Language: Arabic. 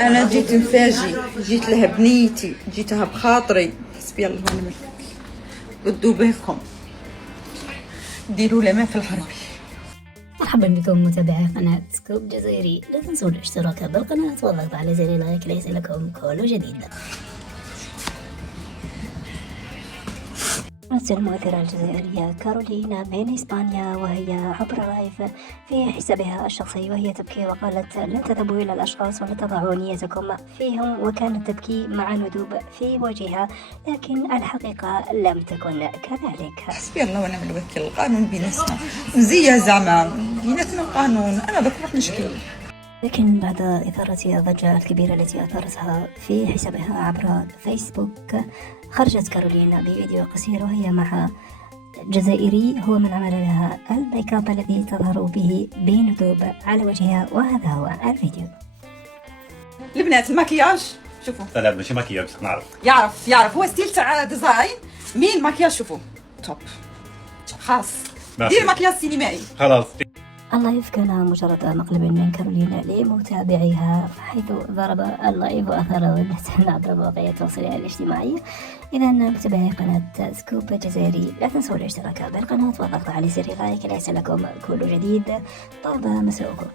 انا جيت نفاجئ، جيت لها بنيتي، جيتها بخاطري. حسبي الله ونعم الوكيل. ردوا بالكم، ديروا لما في الغربي. مرحبا بكم متابعي قناة سكوب جزائري، لا تنسوا الاشتراك بالقناة والضغط على زر اللايك ليصلكم كل جديد. الممثلة الجزائرية كارولينا من إسبانيا، وهي عبر لايف في حسابها الشخصي وهي تبكي وقالت: لا تذهبوا إلى الأشخاص ولا تضعوا نيتكم فيهم، وكانت تبكي مع ندوب في وجهها، لكن الحقيقة لم تكن كذلك. حسبي الله ونعم الوكيل. القانون بيناتنا مزية، زعما بيناتنا القانون، انا ذاك نروح نشكي. لكن بعد إثارة الضجة الكبيرة التي أثارتها في حسابها عبر فيسبوك، خرجت كارولينا بفيديو قصير وهي مع جزائري هو من عمل لها الميك اب الذي تظهر به بندوب على وجهها، وهذا هو الفيديو. البنات المكياج شوفوا. لا ماشي مكياج، نعرف. يعرف هو ستيل تاع ديزاين. مين مكياج؟ شوفوا توب خاص. دير مكياج سينمائي خلاص. اللايف كان مجرد مقلب من كارولينا لمتابعيها، حيث ضرب اللايف وأثار ضجة عبر مواقع التواصل الاجتماعي. إذا متابعي قناة سكوب جزائري، لا تنسوا الاشتراك بالقناة والضغط على زر لايك ليصلكم كل جديد. طاب مساءكم.